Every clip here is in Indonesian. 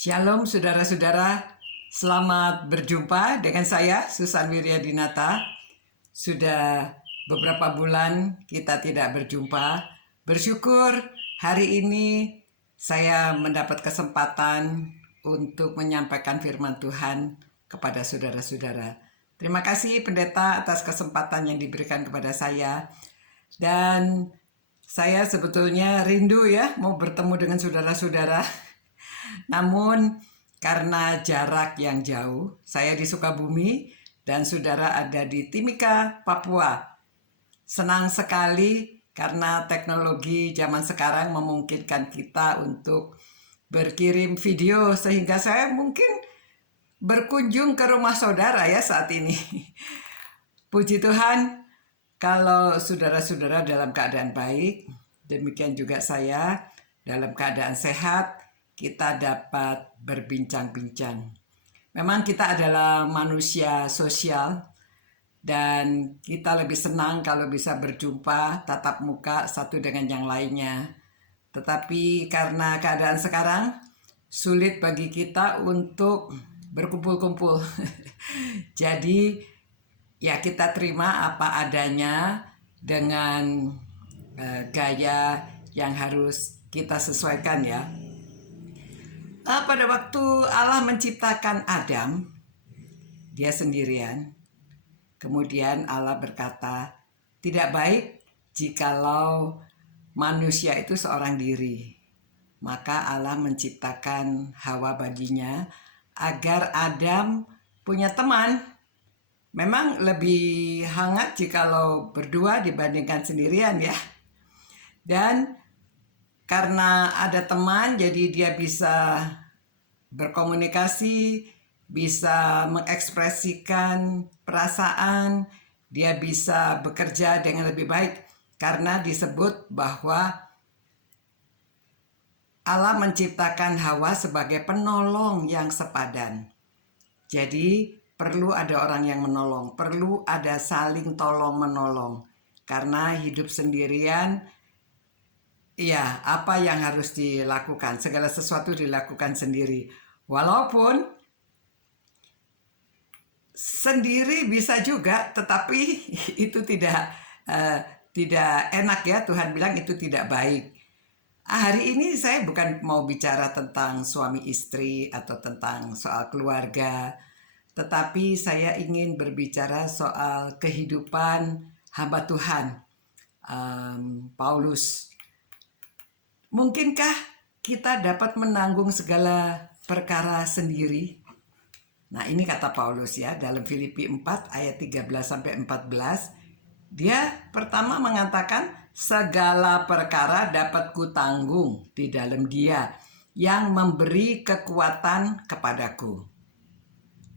Shalom saudara-saudara, selamat berjumpa dengan saya Susan Wiryadinata. Sudah beberapa bulan kita tidak berjumpa. Bersyukur hari ini saya mendapat kesempatan untuk menyampaikan firman Tuhan kepada saudara-saudara. Terima kasih pendeta atas kesempatan yang diberikan kepada saya. Dan saya sebetulnya rindu ya mau bertemu dengan saudara-saudara. Namun karena jarak yang jauh, saya di Sukabumi dan saudara ada di Timika, Papua. Senang sekali karena teknologi zaman sekarang memungkinkan kita untuk berkirim video sehingga saya mungkin berkunjung ke rumah saudara ya saat ini. Puji Tuhan, kalau saudara-saudara dalam keadaan baik, demikian juga saya dalam keadaan sehat, kita dapat berbincang-bincang. Memang kita adalah manusia sosial dan kita lebih senang kalau bisa berjumpa tatap muka satu dengan yang lainnya. Tetapi karena keadaan sekarang sulit bagi kita untuk berkumpul-kumpul. Jadi ya kita terima apa adanya dengan gaya yang harus kita sesuaikan ya. Pada waktu Allah menciptakan Adam, dia sendirian. Kemudian Allah berkata, tidak baik jikalau manusia itu seorang diri. Maka Allah menciptakan Hawa baginya agar Adam punya teman. Memang lebih hangat jikalau berdua dibandingkan sendirian ya. Dan karena ada teman, jadi dia bisa berkomunikasi, bisa mengekspresikan perasaan, dia bisa bekerja dengan lebih baik karena disebut bahwa Allah menciptakan Hawa sebagai penolong yang sepadan. Jadi perlu ada orang yang menolong, perlu ada saling tolong-menolong. Karena hidup sendirian, ya, apa yang harus dilakukan? Segala sesuatu dilakukan sendiri. Walaupun sendiri bisa juga, tetapi itu tidak enak ya. Tuhan bilang itu tidak baik. Hari ini saya bukan mau bicara tentang suami istri atau tentang soal keluarga, tetapi saya ingin berbicara soal kehidupan hamba Tuhan, Paulus. Mungkinkah kita dapat menanggung segala perkara sendiri? Nah, ini kata Paulus ya dalam Filipi 4 ayat 13-14. Dia pertama mengatakan segala perkara dapat kutanggung di dalam Dia yang memberi kekuatan kepadaku.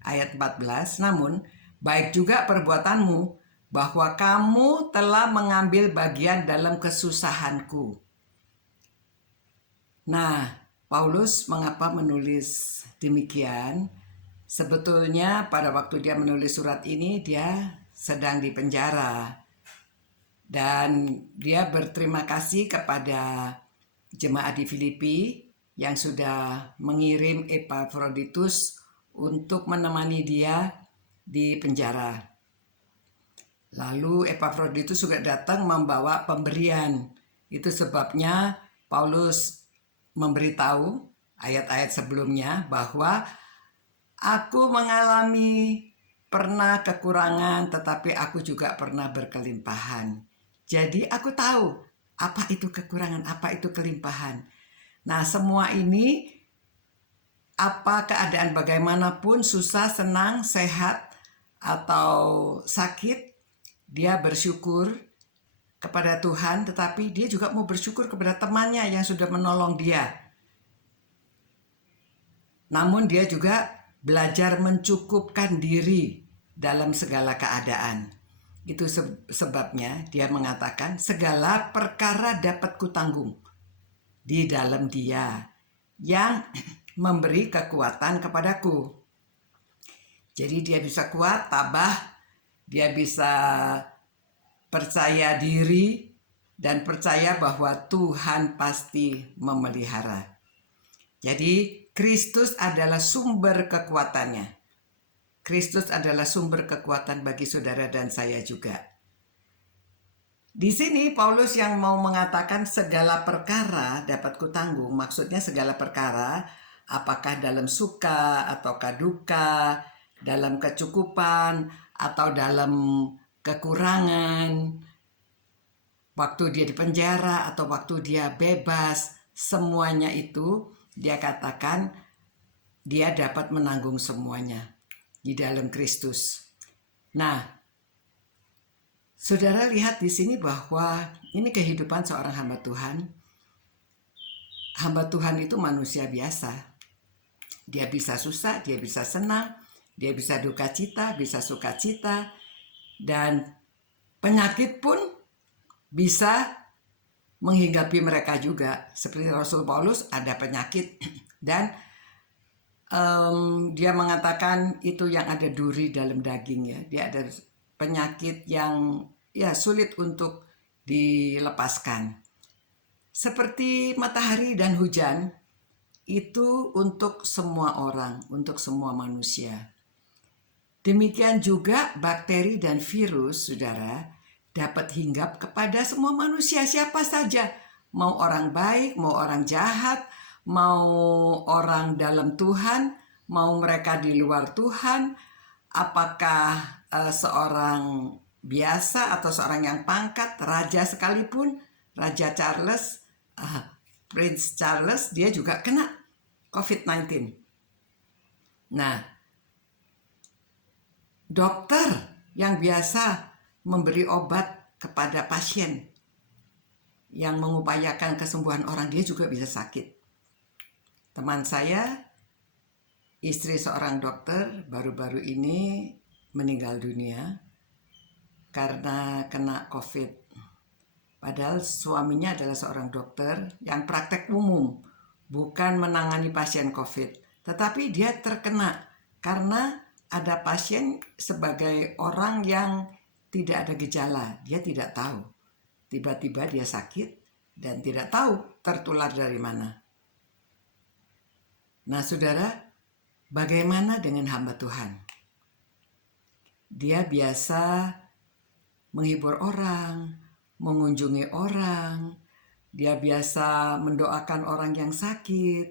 Ayat 14, namun baik juga perbuatanmu bahwa kamu telah mengambil bagian dalam kesusahanku. Nah, Paulus mengapa menulis demikian? Sebetulnya pada waktu dia menulis surat ini dia sedang dipenjara. Dan dia berterima kasih kepada jemaat di Filipi yang sudah mengirim Epafroditus untuk menemani dia di penjara. Lalu Epafroditus juga datang membawa pemberian. Itu sebabnya Paulus memberitahu ayat-ayat sebelumnya bahwa aku mengalami pernah kekurangan tetapi aku juga pernah berkelimpahan. Jadi aku tahu apa itu kekurangan, apa itu kelimpahan. Nah, semua ini apa keadaan bagaimanapun, susah, senang, sehat atau sakit, dia bersyukur kepada Tuhan, tetapi dia juga mau bersyukur kepada temannya yang sudah menolong dia. Namun dia juga belajar mencukupkan diri dalam segala keadaan. Itu sebabnya dia mengatakan segala perkara dapat kutanggung di dalam Dia yang memberi kekuatan kepadaku. Jadi dia bisa kuat, tabah, dia bisa percaya diri dan percaya bahwa Tuhan pasti memelihara. Jadi Kristus adalah sumber kekuatannya. Kristus adalah sumber kekuatan bagi saudara dan saya juga. Di sini Paulus yang mau mengatakan segala perkara dapat kutanggung, maksudnya segala perkara, apakah dalam suka ataukah duka, dalam kecukupan atau dalam kekurangan, waktu dia di penjara atau waktu dia bebas, semuanya itu dia katakan dia dapat menanggung semuanya di dalam Kristus. Nah, saudara lihat di sini bahwa ini kehidupan seorang hamba Tuhan. Hamba Tuhan itu manusia biasa. Dia bisa susah, dia bisa senang, dia bisa duka cita, bisa sukacita, dan penyakit pun bisa menghinggapi mereka juga. Seperti Rasul Paulus ada penyakit dan dia mengatakan itu yang ada duri dalam dagingnya. Dia ada penyakit yang sulit untuk dilepaskan. Seperti matahari dan hujan, itu untuk semua orang, untuk semua manusia. Demikian juga bakteri dan virus, saudara, dapat hinggap kepada semua manusia, siapa saja. Mau orang baik, mau orang jahat, mau orang dalam Tuhan, mau mereka di luar Tuhan, apakah seorang biasa atau seorang yang pangkat, raja sekalipun, Raja Charles, Prince Charles, dia juga kena COVID-19. Nah, dokter yang biasa memberi obat kepada pasien yang mengupayakan kesembuhan orang, dia juga bisa sakit. Teman saya, istri seorang dokter, baru-baru ini meninggal dunia karena kena COVID. Padahal suaminya adalah seorang dokter yang praktek umum, bukan menangani pasien COVID. Tetapi dia terkena karena ada pasien sebagai orang yang tidak ada gejala, dia tidak tahu. Tiba-tiba dia sakit dan tidak tahu tertular dari mana. Nah, saudara, bagaimana dengan hamba Tuhan? Dia biasa menghibur orang, mengunjungi orang, dia biasa mendoakan orang yang sakit,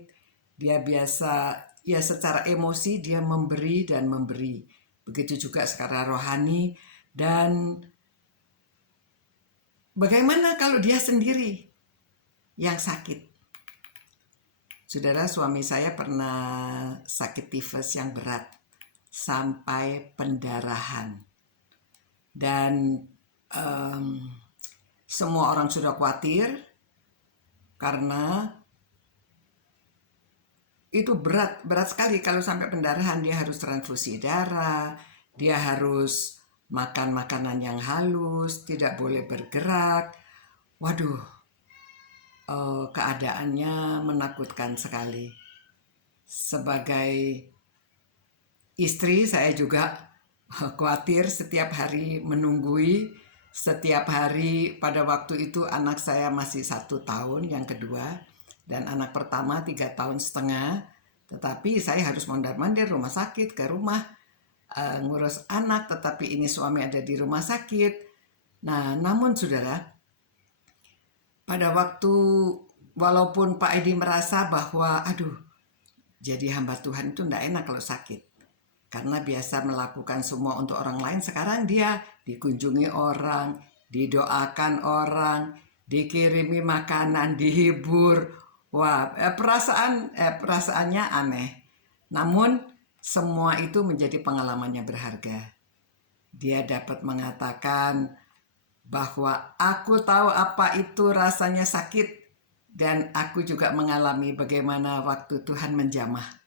dia biasa secara emosi dia memberi dan memberi. Begitu juga secara rohani. Dan bagaimana kalau dia sendiri yang sakit? Saudara, suami saya pernah sakit tifus yang berat sampai pendarahan. Dan semua orang sudah khawatir karena itu berat sekali. Kalau sampai pendarahan, dia harus transfusi darah, dia harus makan makanan yang halus, tidak boleh bergerak. Waduh, keadaannya menakutkan sekali. Sebagai istri, saya juga khawatir setiap hari menunggui. Setiap hari, pada waktu itu anak saya masih 1 tahun, yang kedua, dan anak pertama 3,5 tahun. Tetapi saya harus mondar-mandir rumah sakit ke rumah, ngurus anak, tetapi ini suami ada di rumah sakit. Nah, namun saudara, pada waktu, walaupun Pak Edi merasa bahwa jadi hamba Tuhan itu tidak enak kalau sakit, karena biasa melakukan semua untuk orang lain, sekarang dia dikunjungi orang, didoakan orang, dikirimi makanan, dihibur. Wah, perasaannya aneh. Namun semua itu menjadi pengalamannya berharga. Dia dapat mengatakan bahwa aku tahu apa itu rasanya sakit, dan aku juga mengalami bagaimana waktu Tuhan menjamah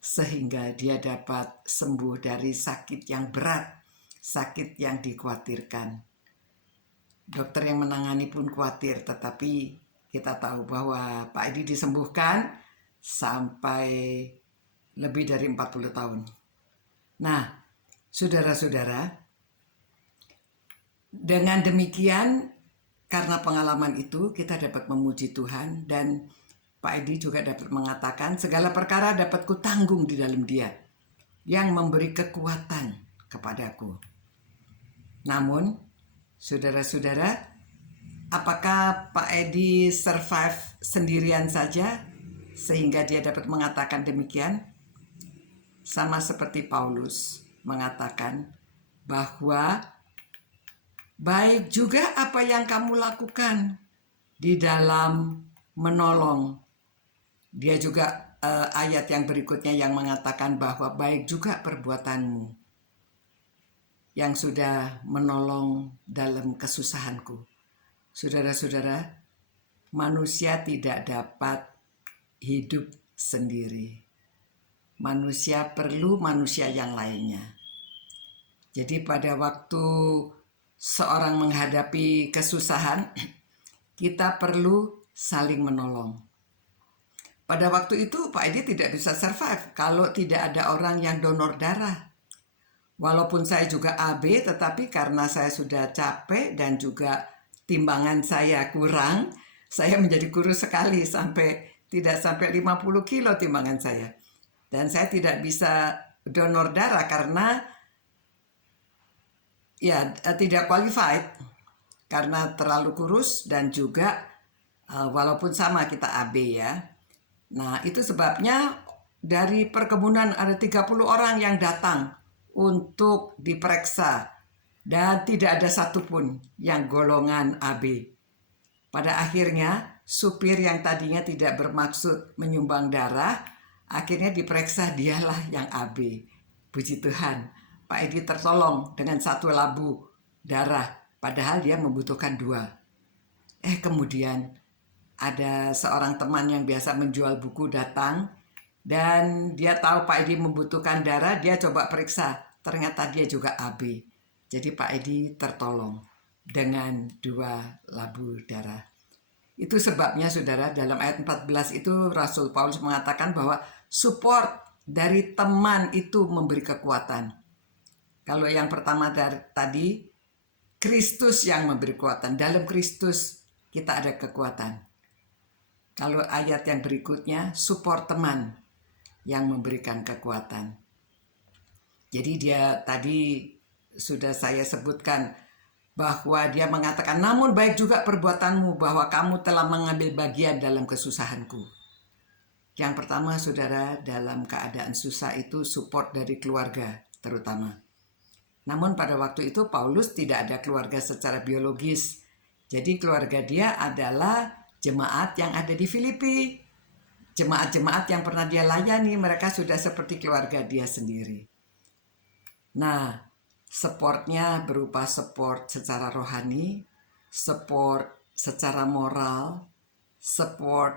sehingga dia dapat sembuh dari sakit yang berat, sakit yang dikhawatirkan. Dokter yang menangani pun khawatir, tetapi kita tahu bahwa Pak Edi disembuhkan sampai lebih dari 40 tahun. Nah, saudara-saudara, dengan demikian, karena pengalaman itu kita dapat memuji Tuhan, dan Pak Edi juga dapat mengatakan, segala perkara dapat kutanggung di dalam Dia yang memberi kekuatan kepadaku. Namun, saudara-saudara, apakah Pak Edi survive sendirian saja sehingga dia dapat mengatakan demikian? Sama seperti Paulus mengatakan bahwa baik juga apa yang kamu lakukan di dalam menolong. Dia juga ayat yang berikutnya yang mengatakan bahwa baik juga perbuatanmu yang sudah menolong dalam kesusahanku. Saudara-saudara, manusia tidak dapat hidup sendiri. Manusia perlu manusia yang lainnya. Jadi pada waktu seorang menghadapi kesusahan, kita perlu saling menolong. Pada waktu itu Pak Edi tidak bisa survive kalau tidak ada orang yang donor darah. Walaupun saya juga AB, tetapi karena saya sudah capek dan juga timbangan saya kurang, saya menjadi kurus sekali tidak sampai 50 kilo timbangan saya. Dan saya tidak bisa donor darah karena tidak qualified karena terlalu kurus dan juga walaupun sama kita AB ya. Nah, itu sebabnya dari perkebunan ada 30 orang yang datang untuk diperiksa dan tidak ada satupun yang golongan AB. Pada akhirnya, supir yang tadinya tidak bermaksud menyumbang darah, akhirnya diperiksa, dialah yang AB. Puji Tuhan, Pak Edi tertolong dengan 1 labu darah, padahal dia membutuhkan 2. Kemudian ada seorang teman yang biasa menjual buku datang dan dia tahu Pak Edi membutuhkan darah, dia coba periksa, ternyata dia juga AB. Jadi Pak Edi tertolong dengan 2 labu darah. Itu sebabnya saudara, dalam ayat 14 itu Rasul Paulus mengatakan bahwa support dari teman itu memberi kekuatan. Kalau yang pertama tadi, Kristus yang memberi kekuatan. Dalam Kristus kita ada kekuatan. Kalau ayat yang berikutnya, support teman yang memberikan kekuatan. Jadi dia tadi sudah saya sebutkan bahwa dia mengatakan, namun baik juga perbuatanmu bahwa kamu telah mengambil bagian dalam kesusahanku. Yang pertama saudara, dalam keadaan susah itu support dari keluarga terutama. Namun pada waktu itu Paulus tidak ada keluarga secara biologis. Jadi keluarga dia adalah jemaat yang ada di Filipi. Jemaat-jemaat yang pernah dia layani, mereka sudah seperti keluarga dia sendiri. Nah, supportnya berupa support secara rohani, support secara moral, support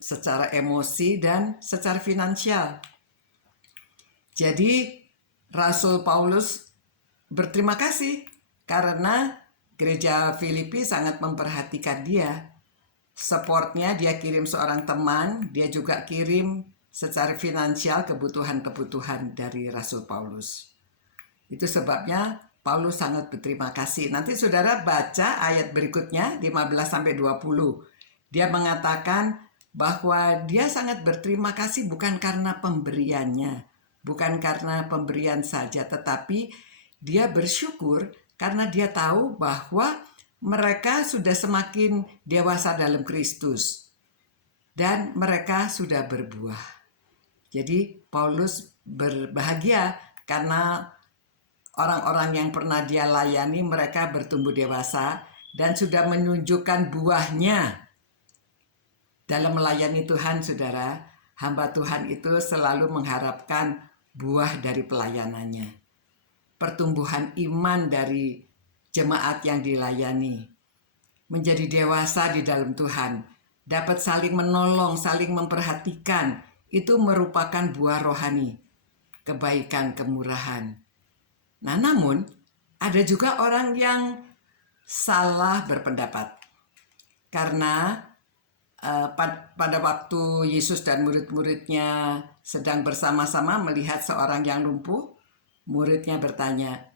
secara emosi, dan secara finansial. Jadi Rasul Paulus berterima kasih karena gereja Filipi sangat memperhatikan dia. Supportnya dia kirim seorang teman, dia juga kirim secara finansial kebutuhan-kebutuhan dari Rasul Paulus. Itu sebabnya Paulus sangat berterima kasih. Nanti saudara baca ayat berikutnya 15-20. Dia mengatakan bahwa dia sangat berterima kasih bukan karena pemberiannya, bukan karena pemberian saja, tetapi dia bersyukur karena dia tahu bahwa mereka sudah semakin dewasa dalam Kristus dan mereka sudah berbuah. Jadi Paulus berbahagia karena orang-orang yang pernah dia layani mereka bertumbuh dewasa dan sudah menunjukkan buahnya. Dalam melayani Tuhan, saudara, hamba Tuhan itu selalu mengharapkan buah dari pelayanannya. Pertumbuhan iman dari jemaat yang dilayani, menjadi dewasa di dalam Tuhan, dapat saling menolong, saling memperhatikan, itu merupakan buah rohani, kebaikan, kemurahan. Nah, namun ada juga orang yang salah berpendapat. Karena pada waktu Yesus dan murid-muridnya sedang bersama-sama melihat seorang yang lumpuh, muridnya bertanya,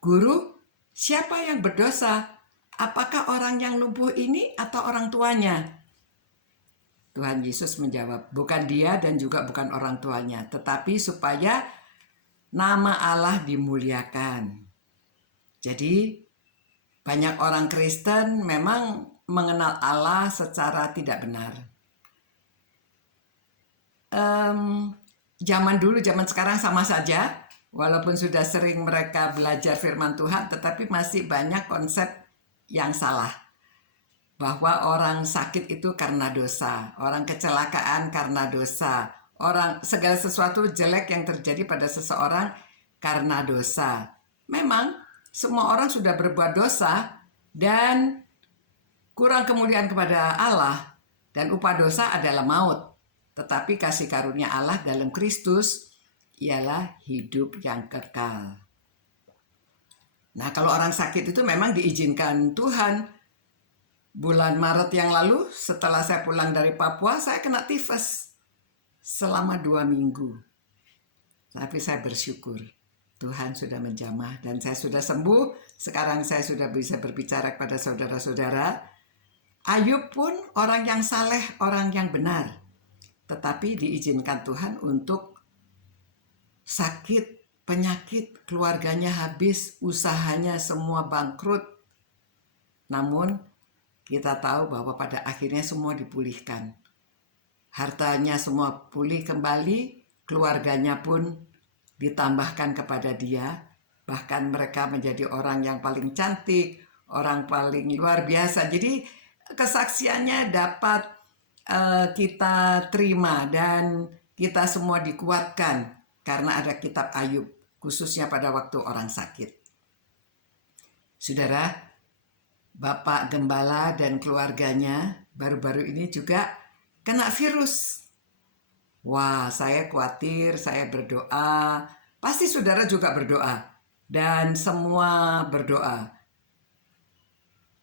"Guru, siapa yang berdosa? Apakah orang yang lumpuh ini atau orang tuanya?" Tuhan Yesus menjawab, bukan dia dan juga bukan orang tuanya, tetapi supaya nama Allah dimuliakan. Jadi banyak orang Kristen memang mengenal Allah secara tidak benar. Zaman dulu, zaman sekarang sama saja. Walaupun sudah sering mereka belajar firman Tuhan, tetapi masih banyak konsep yang salah. Bahwa orang sakit itu karena dosa, orang kecelakaan karena dosa, orang segala sesuatu jelek yang terjadi pada seseorang karena dosa. Memang semua orang sudah berbuat dosa dan kurang kemuliaan kepada Allah, dan upah dosa adalah maut. Tetapi kasih karunia Allah dalam Kristus ialah hidup yang kekal. Nah, kalau orang sakit itu memang diizinkan Tuhan. Bulan Maret yang lalu, setelah saya pulang dari Papua, saya kena tifus selama 2 minggu. Tapi saya bersyukur, Tuhan sudah menjamah dan saya sudah sembuh. Sekarang saya sudah bisa berbicara kepada saudara-saudara. Ayub pun orang yang saleh, orang yang benar. Tetapi diizinkan Tuhan untuk sakit, penyakit, keluarganya habis, usahanya semua bangkrut. Namun kita tahu bahwa pada akhirnya semua dipulihkan. Hartanya semua pulih kembali, keluarganya pun ditambahkan kepada dia. Bahkan mereka menjadi orang yang paling cantik, orang paling luar biasa. Jadi kesaksiannya dapat kita terima dan kita semua dikuatkan karena ada kitab Ayub, khususnya pada waktu orang sakit. Saudara, Bapak Gembala dan keluarganya baru-baru ini juga kena virus. Wah, saya khawatir, saya berdoa. Pasti saudara juga berdoa. Dan semua berdoa.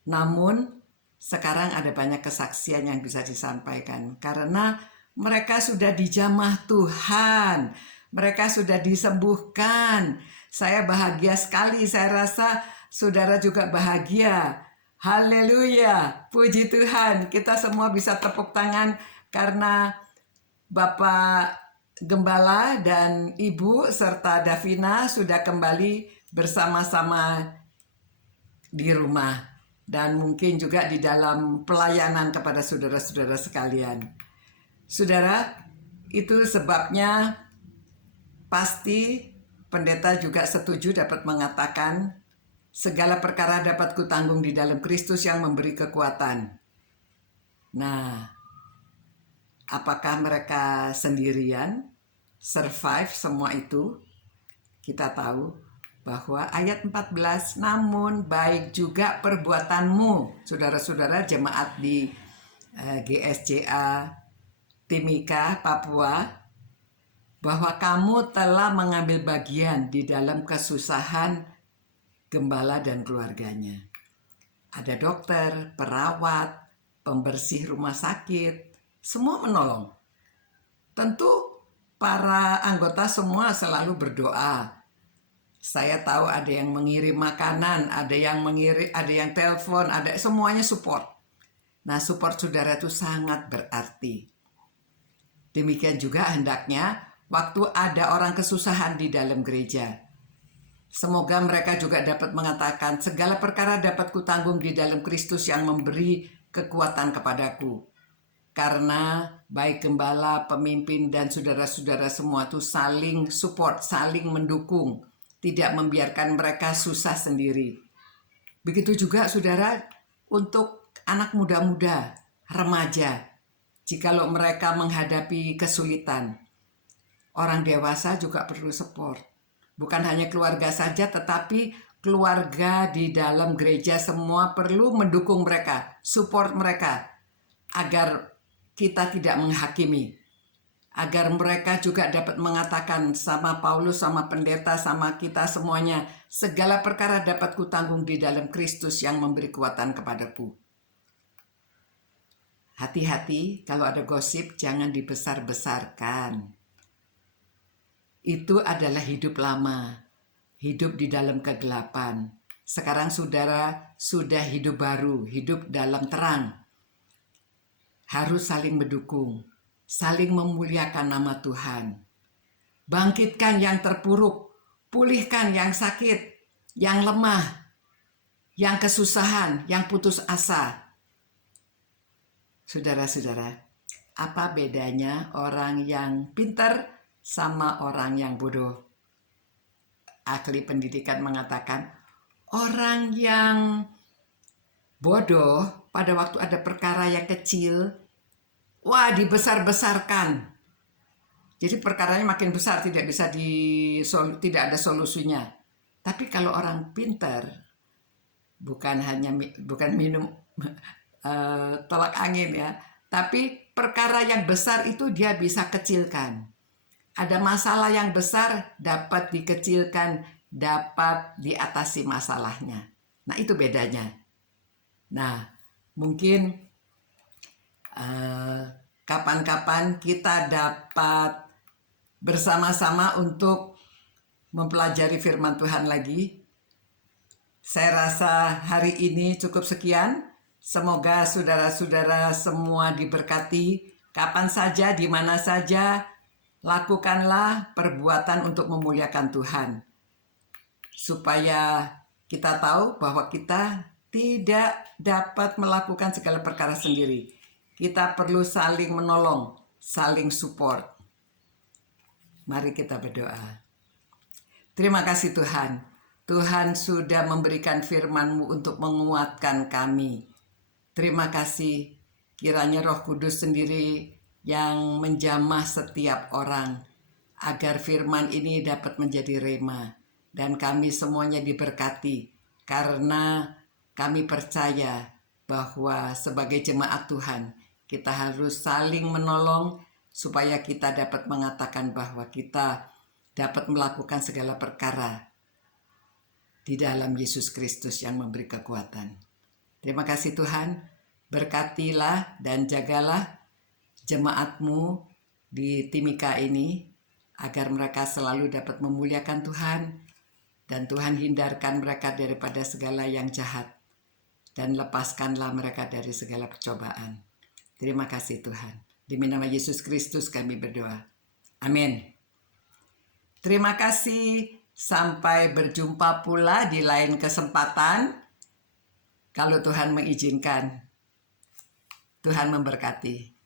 Namun, sekarang ada banyak kesaksian yang bisa disampaikan. Karena mereka sudah dijamah Tuhan. Mereka sudah disembuhkan. Saya bahagia sekali. Saya rasa saudara juga bahagia. Haleluya, puji Tuhan. Kita semua bisa tepuk tangan karena Bapak Gembala dan Ibu serta Davina sudah kembali bersama-sama di rumah. Dan mungkin juga di dalam pelayanan kepada saudara-saudara sekalian. Saudara, itu sebabnya pasti pendeta juga setuju dapat mengatakan segala perkara dapat kutanggung di dalam Kristus yang memberi kekuatan. Nah, apakah mereka sendirian survive semua itu? Kita tahu bahwa ayat 14, namun baik juga perbuatanmu, saudara-saudara jemaat di GSCA Timika, Papua, bahwa kamu telah mengambil bagian di dalam kesusahan Gembala dan keluarganya. Ada dokter, perawat, pembersih rumah sakit, semua menolong. Tentu para anggota semua selalu berdoa. Saya tahu ada yang mengirim makanan, ada yang telepon, ada semuanya support. Nah, support saudara itu sangat berarti. Demikian juga hendaknya waktu ada orang kesusahan di dalam gereja. Semoga mereka juga dapat mengatakan segala perkara dapat kutanggung di dalam Kristus yang memberi kekuatan kepadaku. Karena baik gembala, pemimpin, dan saudara-saudara semua itu saling support, saling mendukung. Tidak membiarkan mereka susah sendiri. Begitu juga saudara untuk anak muda-muda, remaja. Jikalau mereka menghadapi kesulitan, orang dewasa juga perlu support. Bukan hanya keluarga saja, tetapi keluarga di dalam gereja semua perlu mendukung mereka, support mereka, agar kita tidak menghakimi. Agar mereka juga dapat mengatakan sama Paulus, sama pendeta, sama kita semuanya, segala perkara dapat kutanggung di dalam Kristus yang memberi kekuatan kepadaku. Hati-hati kalau ada gosip, jangan dibesar-besarkan. Itu adalah hidup lama, hidup di dalam kegelapan. Sekarang saudara sudah hidup baru, hidup dalam terang. harus saling mendukung, saling memuliakan nama Tuhan. Bangkitkan yang terpuruk, pulihkan yang sakit, yang lemah, yang kesusahan, yang putus asa. Saudara-saudara, apa bedanya orang yang pintar sama orang yang bodoh? Ahli pendidikan mengatakan, orang yang bodoh pada waktu ada perkara yang kecil, wah dibesar-besarkan. Jadi perkaranya makin besar, tidak bisa tidak ada solusinya. Tapi kalau orang pintar, bukan minum tolak angin ya, tapi perkara yang besar itu dia bisa kecilkan. Ada masalah yang besar dapat dikecilkan, dapat diatasi masalahnya. Nah, itu bedanya. Nah, mungkin kapan-kapan kita dapat bersama-sama untuk mempelajari firman Tuhan lagi. Saya rasa hari ini cukup sekian. Semoga saudara-saudara semua diberkati. Kapan saja, di mana saja, lakukanlah perbuatan untuk memuliakan Tuhan. Supaya kita tahu bahwa kita tidak dapat melakukan segala perkara sendiri. Kita perlu saling menolong, saling support. Mari kita berdoa. Terima kasih Tuhan. Tuhan sudah memberikan firman-Mu untuk menguatkan kami. Terima kasih, kiranya Roh Kudus sendiri yang menjamah setiap orang, agar firman ini dapat menjadi rema, dan kami semuanya diberkati, karena kami percaya bahwa sebagai jemaat Tuhan, kita harus saling menolong, supaya kita dapat mengatakan bahwa kita dapat melakukan segala perkara di dalam Yesus Kristus yang memberi kekuatan. Terima kasih Tuhan, berkatilah dan jagalah jemaat-Mu di Timika ini, agar mereka selalu dapat memuliakan Tuhan, dan Tuhan hindarkan mereka daripada segala yang jahat, dan lepaskanlah mereka dari segala percobaan. Terima kasih Tuhan. Demi nama Yesus Kristus kami berdoa. Amin. Terima kasih. Sampai berjumpa pula di lain kesempatan, kalau Tuhan mengizinkan. Tuhan memberkati.